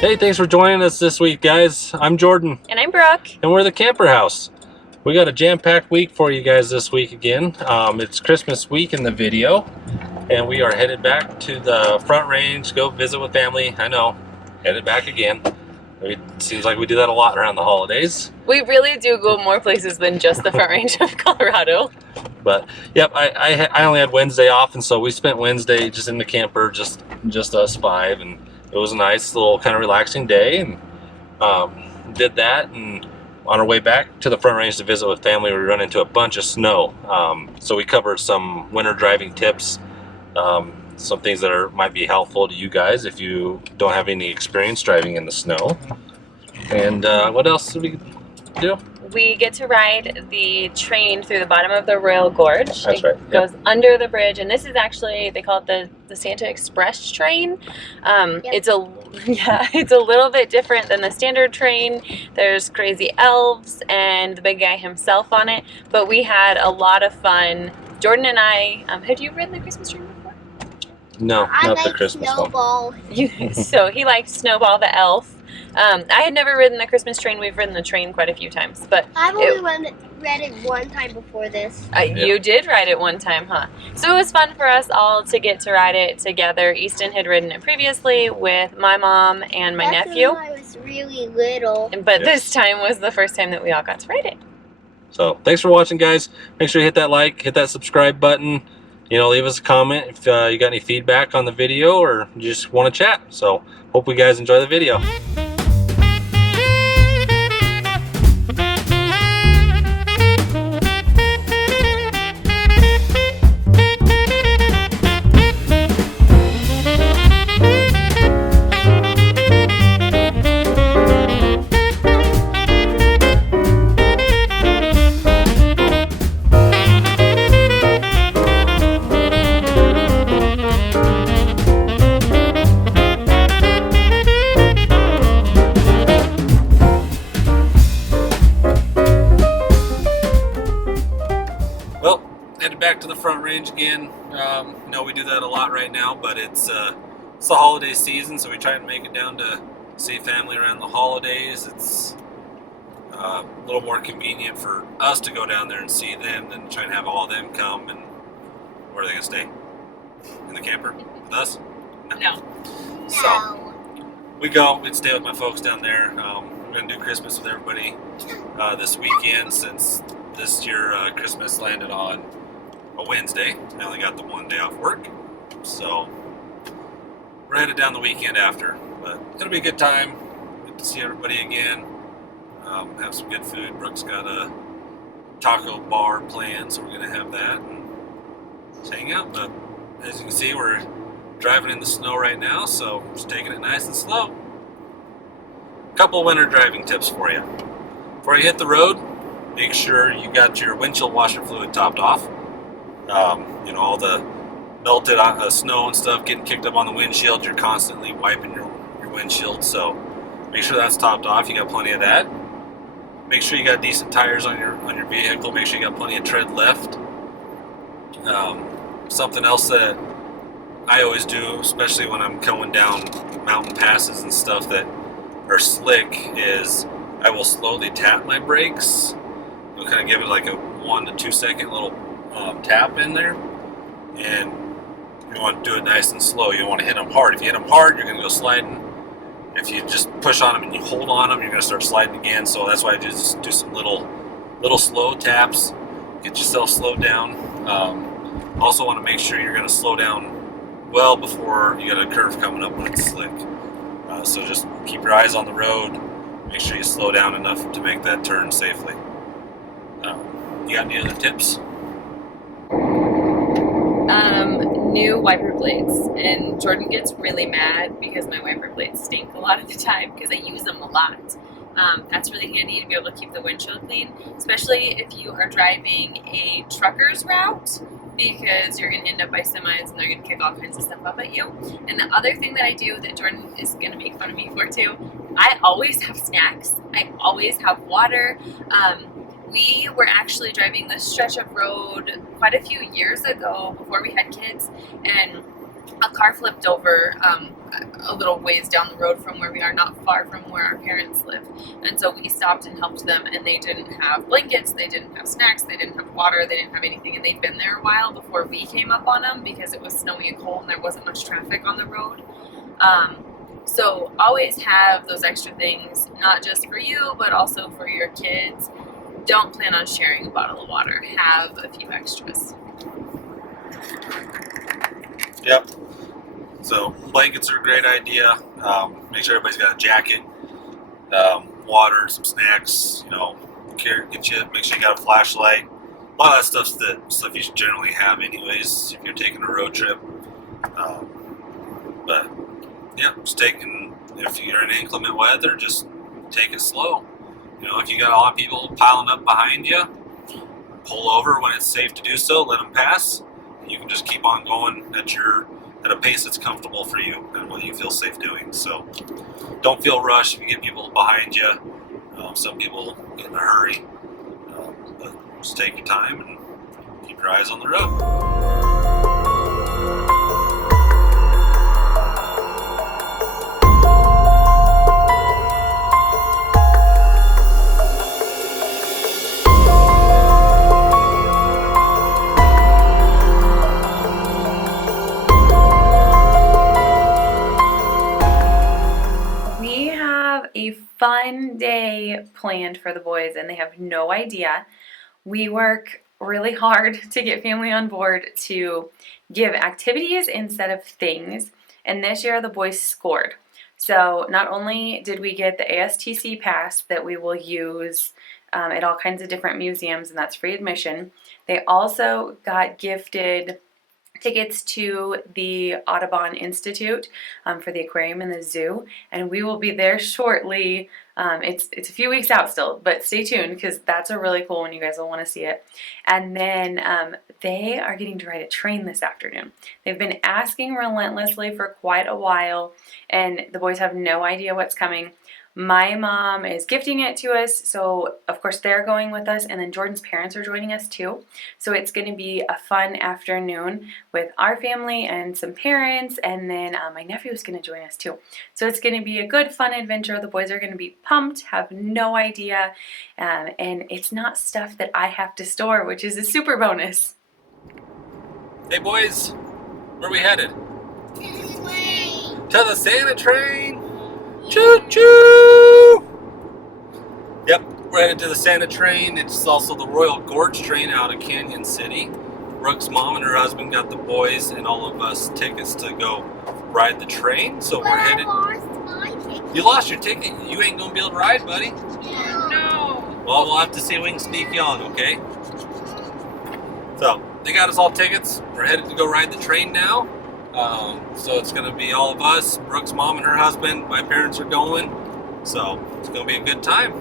Hey, thanks for joining us this week, guys. I'm Jordan. And I'm Brooke. And we're the Camper House. We got a jam-packed week for you guys this week again. It's Christmas week in the video, and we are headed back to the Front Range, go visit with family. I know, headed back again. It seems like we do that a lot around the holidays. We really do go more places than just the Front Range of Colorado. But, yep, I only had Wednesday off, and so we spent Wednesday just in the camper, just us five, and it was a nice little kind of relaxing day, and did that. And on our way back to the Front Range to visit with family, we run into a bunch of snow. So we covered some winter driving tips, some things that might be helpful to you guys if you don't have any experience driving in the snow. And what else did we do? We get to ride the train through the bottom of the Royal Gorge. That's right. It goes under the bridge, and this is actually, they call it the Santa Express train. Yep. It's a little bit different than the standard train. There's crazy elves and the big guy himself on it, but we had a lot of fun. Jordan and I, have you ridden the Christmas train before? No, I not like the Christmas one. Snowball. So he liked Snowball the elf. I had never ridden the Christmas train. We've ridden the train quite a few times, but I've only read it one time before this. You did ride it one time, huh? So it was fun for us all to get to ride it together. Easton had ridden it previously with my mom and my nephew. When I was really little. But this time was the first time that we all got to ride it. So thanks for watching, guys. Make sure you hit that like, hit that subscribe button. Leave us a comment if you got any feedback on the video or you just want to chat. So hope you guys enjoy the video. Headed back to the Front Range again. No, we do that a lot right now, but it's the holiday season, so we try to make it down to see family around the holidays. It's a little more convenient for us to go down there and see them than try and have all of them come. And where are they going to stay? In the camper with us? No. So we stay with my folks down there. We're going to do Christmas with everybody this weekend, since this year Christmas landed on a Wednesday. I only got the one day off work, so we're headed down the weekend after. But it'll be a good time. Good to see everybody again. Have some good food. Brooke's got a taco bar planned, so we're gonna have that and just hang out. But as you can see, we're driving in the snow right now, so just taking it nice and slow. A couple winter driving tips for you. Before you hit the road, make sure you got your windshield washer fluid topped off. All the melted snow and stuff getting kicked up on the windshield, you're constantly wiping your windshield, so make sure that's topped off. You got plenty of that. Make sure you got decent tires on your vehicle. Make sure you got plenty of tread left. Something else that I always do, especially when I'm going down mountain passes and stuff that are slick, is I will slowly tap my brakes. You'll kind of give it like a 1 to 2 second little tap in there, and you want to do it nice and slow. You don't want to hit them hard. If you hit them hard, you're going to go sliding. If you just push on them and you hold on them, you're going to start sliding again. So that's why I just do some little slow taps. Get yourself slowed down. Also want to make sure you're going to slow down well before you got a curve coming up when it's slick. So just keep your eyes on the road. Make sure you slow down enough to make that turn safely. You got any other tips? New wiper blades, and Jordan gets really mad because my wiper blades stink a lot of the time because I use them a lot. That's really handy to be able to keep the windshield clean, especially if you are driving a trucker's route, because you're going to end up by semis and they're going to kick all kinds of stuff up at you. And the other thing that I do that Jordan is going to make fun of me for too, I always have snacks. I always have water. We were actually driving this stretch of road quite a few years ago before we had kids, and a car flipped over a little ways down the road from where we are, not far from where our parents live. And so we stopped and helped them, and they didn't have blankets, they didn't have snacks, they didn't have water, they didn't have anything, and they'd been there a while before we came up on them because it was snowy and cold and there wasn't much traffic on the road. So always have those extra things, not just for you, but also for your kids. Don't plan on sharing a bottle of water. Have a few extras. Yep. So blankets are a great idea. Make sure everybody's got a jacket, water, some snacks. Make sure you got a flashlight. A lot of that stuff you should generally have anyways if you're taking a road trip. But yeah, if you're in inclement weather, just take it slow. If you got a lot of people piling up behind you, pull over when it's safe to do so. Let them pass. You can just keep on going at a pace that's comfortable for you and what you feel safe doing. So don't feel rushed if you get people behind you. Some people get in a hurry, but just take your time and keep your eyes on the road. A fun day planned for the boys, and they have no idea. We work really hard to get family on board to give activities instead of things, and this year the boys scored. So not only did we get the ASTC pass that we will use at all kinds of different museums, and that's free admission, they also got gifted tickets to the Audubon Institute for the aquarium and the zoo, and we will be there shortly. It's a few weeks out still, but stay tuned because that's a really cool one. You guys will want to see it. And then they are getting to ride a train this afternoon. They've been asking relentlessly for quite a while, and the boys have no idea what's coming. My mom is gifting it to us, so of course they're going with us, and then Jordan's parents are joining us too. So it's going to be a fun afternoon with our family and some parents, and then my nephew is going to join us too. So it's going to be a good, fun adventure. The boys are going to be pumped, have no idea, and it's not stuff that I have to store, which is a super bonus. Hey boys, where are we headed? To the Santa train! Choo-choo! Yep, we're headed to the Santa train. It's also the Royal Gorge train out of Canyon City. Brooke's mom and her husband got the boys and all of us tickets to go ride the train. So we're headed. I lost my ticket. You lost your ticket? You ain't gonna be able to ride, buddy. No. Well, we'll have to see if we can sneak you on, okay? So, they got us all tickets. We're headed to go ride the train now. So it's going to be all of us, Brooke's mom and her husband. My parents are going. So it's going to be a good time.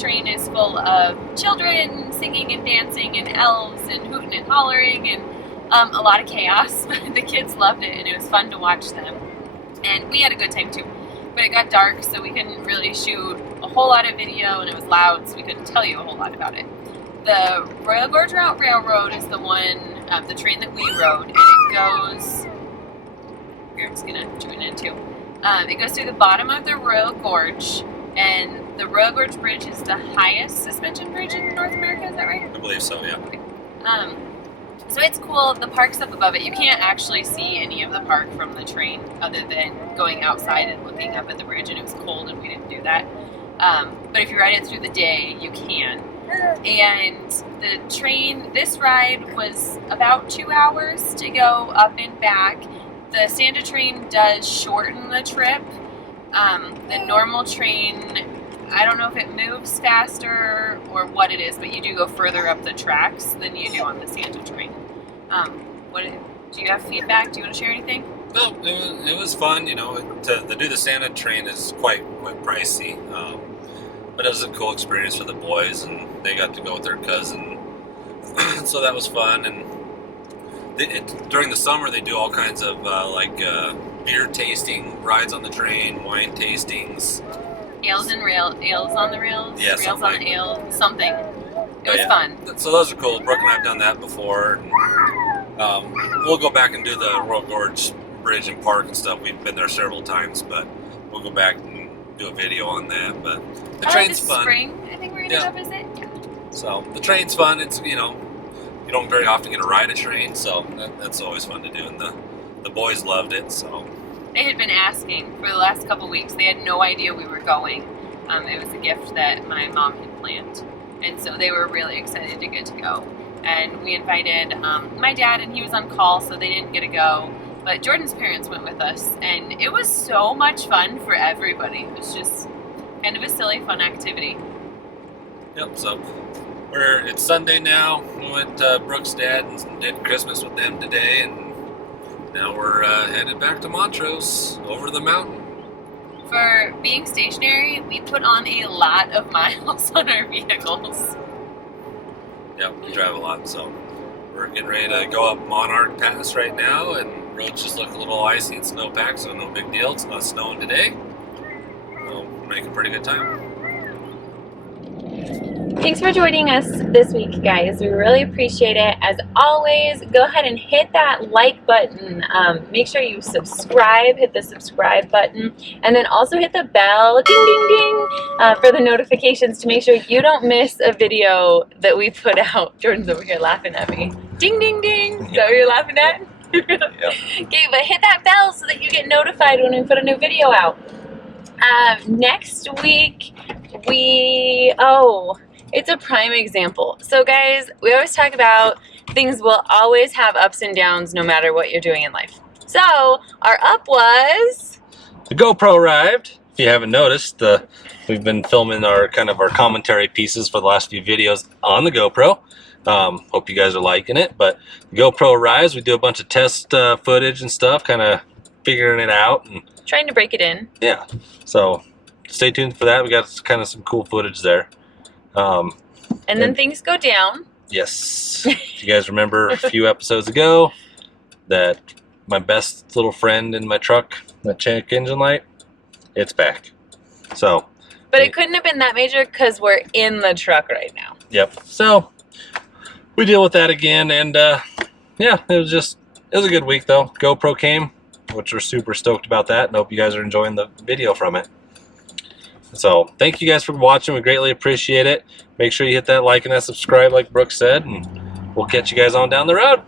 Gorge train is full of children singing and dancing and elves and hooting and hollering and a lot of chaos. The kids loved it and it was fun to watch them. And we had a good time too. But it got dark, so we couldn't really shoot a whole lot of video, and it was loud, so we couldn't tell you a whole lot about it. The Royal Gorge Route Railroad is the one, the train that we rode, and it goes, here I'm just gonna join in too. It goes through the bottom of the Royal Gorge, and the Royal Gorge Bridge is the highest suspension bridge in North America, is that right? I believe so, yeah. Okay. So it's cool. The park's up above it. You can't actually see any of the park from the train other than going outside and looking up at the bridge, and it was cold and we didn't do that. But if you ride it through the day, you can. And the train, this ride was about 2 hours to go up and back. The Santa train does shorten the trip. The normal train, I don't know if it moves faster or what it is, but you do go further up the tracks than you do on the Santa train. Do you have feedback? Do you want to share anything? No, it was fun. You know, to do the Santa train is quite pricey, but it was a cool experience for the boys, and they got to go with their cousin, so that was fun. And during the summer, they do all kinds of beer tasting rides on the train, wine tastings. Ales on the rails? Yeah, rails on the ale, something. It was fun. So those are cool. Brooke and I have done that before. And, we'll go back and do the Royal Gorge Bridge and Park and stuff. We've been there several times, but we'll go back and do a video on that. But the train's fun. Spring, I think we're gonna go visit. Yeah. So the train's fun. It's, you know, you don't very often get to ride a train, so that's always fun to do. And the boys loved it. So they had been asking for the last couple weeks. They had no idea we were going. It was a gift that my mom had planned, and so they were really excited to get to go. And we invited my dad, and he was on call, so they didn't get to go. But Jordan's parents went with us, and it was so much fun for everybody. It was just kind of a silly, fun activity. Yep. So it's Sunday now. We went to Brooke's dad and did Christmas with them today, and now we're headed back to Montrose over the mountain. For being stationary, we put on a lot of miles on our vehicles. Yeah, we drive a lot, so we're getting ready to go up Monarch Pass right now, and roads just look a little icy and snowpacked, so no big deal. It's not snowing today. We'll make a pretty good time. Thanks for joining us this week, guys. We really appreciate it. As always, go ahead and hit that like button. Make sure you subscribe, hit the subscribe button, and then also hit the bell, ding, ding, ding, for the notifications to make sure you don't miss a video that we put out. Jordan's over here laughing at me. Ding, ding, ding. Is that what you're laughing at? Yep. Okay, but hit that bell so that you get notified when we put a new video out. Next week, it's a prime example. So guys, we always talk about things will always have ups and downs no matter what you're doing in life. So our up was the GoPro arrived. If you haven't noticed, we've been filming our commentary pieces for the last few videos on the GoPro. Hope you guys are liking it. But the GoPro arrives. We do a bunch of test footage and stuff, kind of figuring it out and trying to break it in. Yeah. So stay tuned for that. We got kind of some cool footage there. And then things go down. Yes. If you guys remember a few episodes ago that my best little friend in my truck, that check engine light, it's back. So. But it couldn't have been that major because we're in the truck right now. Yep. So we deal with that again, and yeah, it was a good week though. GoPro came, which we're super stoked about that, and hope you guys are enjoying the video from it. So thank you guys for watching. We greatly appreciate it. Make sure you hit that like and that subscribe like Brooke said, and we'll catch you guys on down the road.